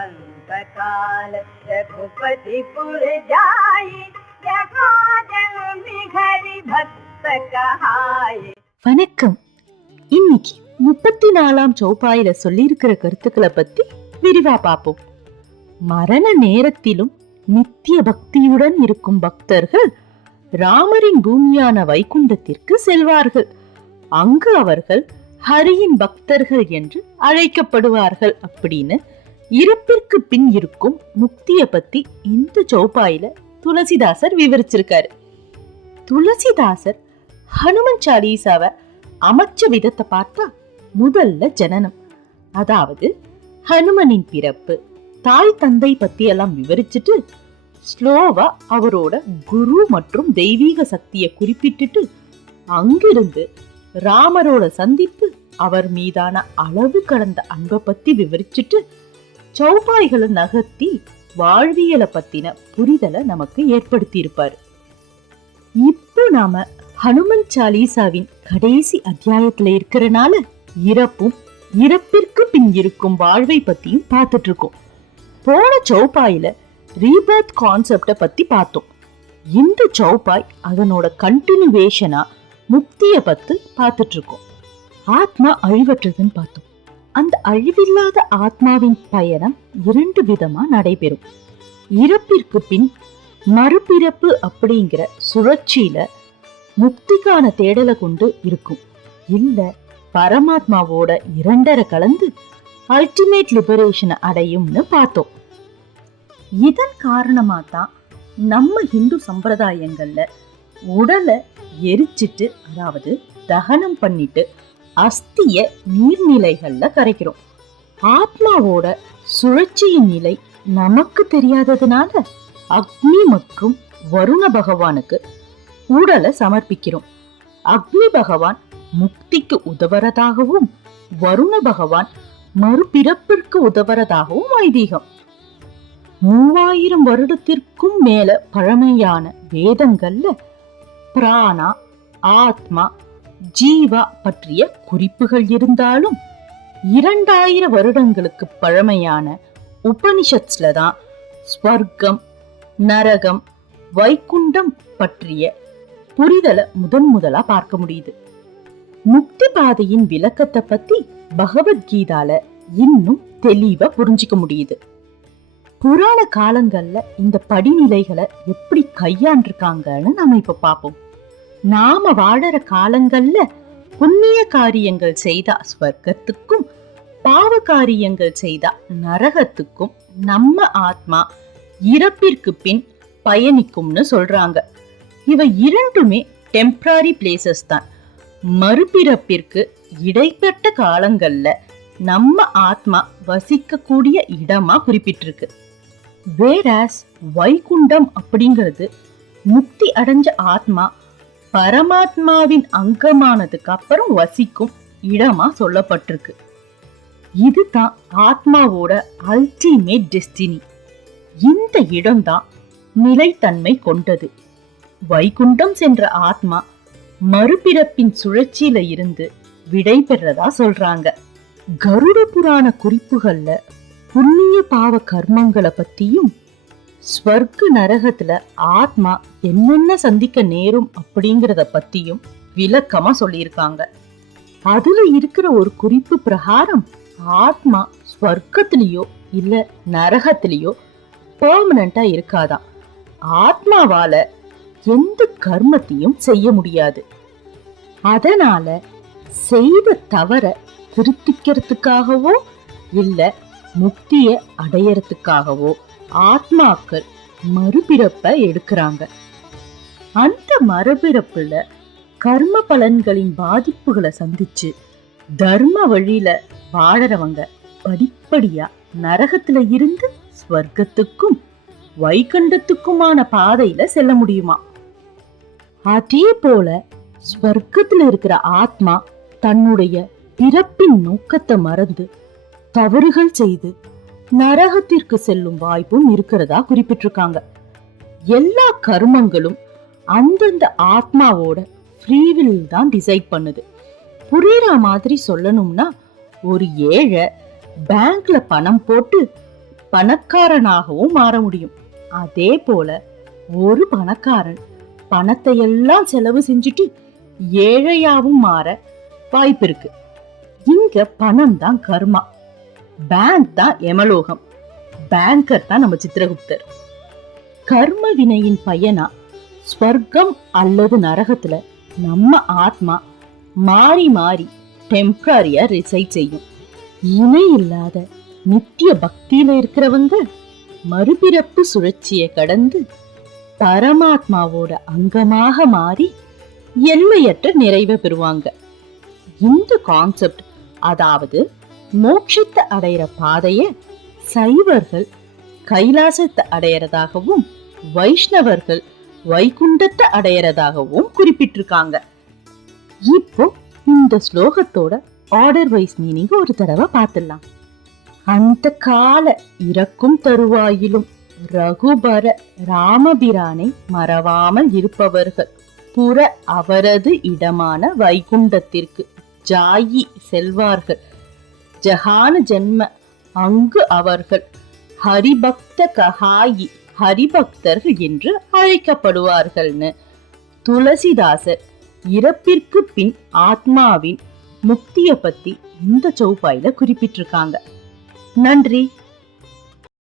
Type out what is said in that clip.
अंत काल रघुपतिपुर जाई, देखा जन बिघरी भक्त कहाई. வணக்கம். இன்னைக்கு 34ஆம் சௌபாயில சொல்லி இருக்கிற கருத்துக்களை பத்தி விரிவா பார்ப்போம். மரண நேரத்திலும் நித்திய பக்தியுடன் இருக்கும் பக்தர்கள் ராமரின் பூமியான வைகுண்டத்திற்கு செல்வார்கள். அங்கு அவர்கள் ஹரியின் பக்தர்கள் என்று அழைக்கப்படுவார்கள். அப்படின்னு இறப்பிற்கு பின் இருக்கும் முக்திய பத்தி இந்த சௌபாயில துளசிதாசர் விவரிச்சிருக்காரு. துளசிதாசர் ஹனுமன் சாலீசாவை அமைச்ச விதத்தை பார்த்தா முதல்ல ஜனனம், அதாவது ஹனுமனின் பிறப்பு, தாய் தந்தை பத்தி எல்லாம் விவரிச்சுட்டு ஸ்லோவா அவரோட குரு மற்றும் தெய்வீக சக்தியை குறிப்பிட்டுட்டு அங்கிருந்து ராமரோட சந்திப்பு, அவர் மீதான அளவு கடந்த அன்பை பத்தி விவரிச்சுட்டு சௌபாய்களை நகர்த்தி வாழ்வியலை பத்தின புரிதலை நமக்கு ஏற்படுத்தி இருப்பாரு. இப்போ நாம ஹனுமன் சாலீசாவின் கடைசி அத்தியாயத்துல இருக்கிறனால இறப்பும் இறப்பிற்கு பின் இருக்கும் வாழ்வை பத்தியும் பார்த்துட்டு இருக்கோம். போன சௌபாயில ரீபர்த் கான்செப்ட பத்தி பார்த்தோம். இந்த சௌபாய் அதனோட கண்டினியூவேஷனா முக்திய பத்தி பார்த்துட்டு இருக்கோம். ஆத்மா அழிவற்றதுன்னு பார்த்தோம். அந்த அழிவில்லாத ஆத்மாவின் பயணம் 2 விதமா நடைபெறும். இறப்பிற்கு பின் மறுபிறப்பு அப்படிங்கிற சுழற்சியில முக்திக்கான தேடலை கொண்டு இருக்கும், இல்ல பரமாத்மாவோட 2 கலந்து அல்டிமேட் லிபரேஷனை அடையும்னு பார்த்தோம். இதன் காரணமா தான் நம்ம இந்து சம்பிரதாயங்கள்ல உடலை எரிச்சிட்டு, அதாவது தகனம் பண்ணிட்டு அஸ்திய நீர்நிலைகள்ல கரைக்கிறோம். ஆத்மாவோட சுழற்சியின் நிலை நமக்கு தெரியாததுனால அக்னி மற்றும் வருண பகவானுக்கு உடலை சமர்ப்பிக்கிறோம். அக்னி பகவான் முக்திக்கு உதவுறதாகவும் வருண பகவான் மறுபிறப்பிற்கு உதவுறதாகவும் ஐதீகம். 3000 வருடத்திற்கும் மேல பழமையான வேதங்கள்ல பிராணா, ஆத்மா, ஜீவா பற்றிய குறிப்புகள் இருந்தாலும் 2000 வருடங்களுக்கு பழமையான உபனிஷத்ஸ்ல தான் ஸ்வர்க்கம், நரகம், வைகுண்டம் பற்றிய புரிதலை முதலா பார்க்க முடியுது. முக்தி பாதையின் விளக்கத்தை பத்தி பகவத்கீதால இன்னும் தெளிவா புரிஞ்சுக்க முடியுது. புராண காலங்கள்ல இந்த படிநிலைகளை எப்படி கையாண்டிருக்காங்கன்னு நாம இப்ப பார்ப்போம். நாம வாழற காலங்கள்ல புண்ணிய காரியங்கள் செய்தா ஸ்வர்க்கத்துக்கும், பாவ காரியங்கள் செய்தா நரகத்துக்கும் நம்ம ஆத்மா இறப்பிற்கு பின் பயணிக்கும்னு சொல்றாங்க. இவை 2மே டெம்பரரி பிளேசஸ் தான். மறுபிறப்பிற்கு இடைப்பட்ட காலங்கள்ல நம்ம ஆத்மா வசிக்க கூடிய இடமா குறிப்பிட்டிருக்கு. வேறாஸ் வைகுண்டம் அப்படிங்கிறது முக்தி அடைஞ்ச ஆத்மா பரமாத்மாவின் அங்கமானதுக்கு அப்புறம் வசிக்கும் இடமா சொல்லப்பட்டிருக்கு. இதுதான் ஆத்மாவோட அல்டிமேட் டெஸ்டினி. இந்த இடம்தான் நிலைத்தன்மை கொண்டது. வைகுண்டம் சென்ற ஆத்மா மறுபிறப்பின் சுழற்சியில இருந்து விடை பெறதா சொல்றாங்க. கருட புராண குறிப்புகள்ல புண்ணிய பாவ கர்மங்களை பத்தியும் ஸ்வர்க்க நரகத்துல ஆத்மா என்னென்ன சந்திக்க நேரும் அப்படிங்கறத பத்தியும் விளக்கமா சொல்லியிருக்காங்க. அதுல இருக்கிற ஒரு குறிப்பு பிரகாரம் ஆத்மா ஸ்வர்க்கத்திலேயோ இல்ல நரகத்திலேயோ பெர்மனண்டா இருக்காதான். ஆத்மாவால எந்த கர்மத்தையும் செய்ய முடியாது. அதனால செய்த தவற திருத்திக்கிறதுக்காகவோ இல்ல முக்திய அடையறதுக்காகவோ ஆத்மாக்கள் மறுபிறப்ப எடுக்கிறாங்க. அந்த மறுபிறப்புல கர்ம பலன்களின் பாதிப்புகளை சந்திச்சு தர்ம வழியில வாழறவங்க படிப்படியா நரகத்துல இருந்து ஸ்வர்க்கத்துக்கும் வைகுண்டத்துக்குமான பாதையில செல்ல முடியுமா? அதே போல ஸ்வர்க்கத்துல இருக்கிற ஆத்மா தன்னுடைய பிறப்பின் நோக்கத்தை மறந்து தவறுகள் செய்து நரகத்திற்கு செல்லும் வாய்ப்பும் இருக்கிறதா குறிப்பிட்டிருக்காங்க. எல்லா கர்மங்களும் அந்தந்த ஆத்மாவோட ஃப்ரீவில் தான் டிசைட் பண்ணுது. புரியுற மாதிரி சொல்லணும்னா, ஒரு ஏழை பேங்க்ல பணம் போட்டு பணக்காரனாகவும் மாற முடியும். அதே போல ஒரு பணக்காரன் பணத்தை எல்லாம் செலவு செஞ்சுட்டு ஏழையாவும் மாற வாய்ப்பு இருக்கு. இங்க பணம் தான் கர்மா, பேங்க் தான் யமலோகம், பேங்கர் தான் நம்ம சித்திரகுப்தர். கர்ம வினையின் பயனா ஸ்வர்க்கம் அல்லது நரகத்துல நம்ம ஆத்மா மாறி மாறி டெம்பரரியா ரிசைட் செய்யும். இணை இல்லாத நித்திய பக்தியில இருக்கிறவங்க மறுபிறப்பு சுழற்சியை கடந்து பரமாத்மாவோட அங்கமாக மாறி எல்லையற்ற நிறைவை பெறுவாங்க. இந்த கான்செப்ட், அதாவது மோட்சத்தை அடையிற பாதைய சைவர்கள் கைலாசத்தை அடையறதாகவும் வைஷ்ணவர்கள் வைகுண்டத்தை அடையறதாகவும் குறிப்பிட்டிருக்காங்க. இப்போ இந்த ஸ்லோகத்தோட ஆர்டர் வைஸ் மீனிங் ஒரு தடவை பார்த்துடலாம். அந்த கால இறக்கும் தருவாயிலும் ரகுபர ராமபிரானை மறவாமல் இருப்பவர்கள் புற அவரது இடமான வைகுண்டத்திற்கு ஜாயி செல்வார்கள். ஜஹான ஜென்ம அங்கு அவர்கள் ஹரிபக்த கஹாயி ஹரிபக்தர்கள் என்று அழைக்கப்படுவார்கள்னு துளசிதாசர் இறப்பிற்கு பின் ஆத்மாவின் முக்தியை பத்தி இந்த சௌபாயில குறிப்பிட்டிருக்காங்க. நன்றி.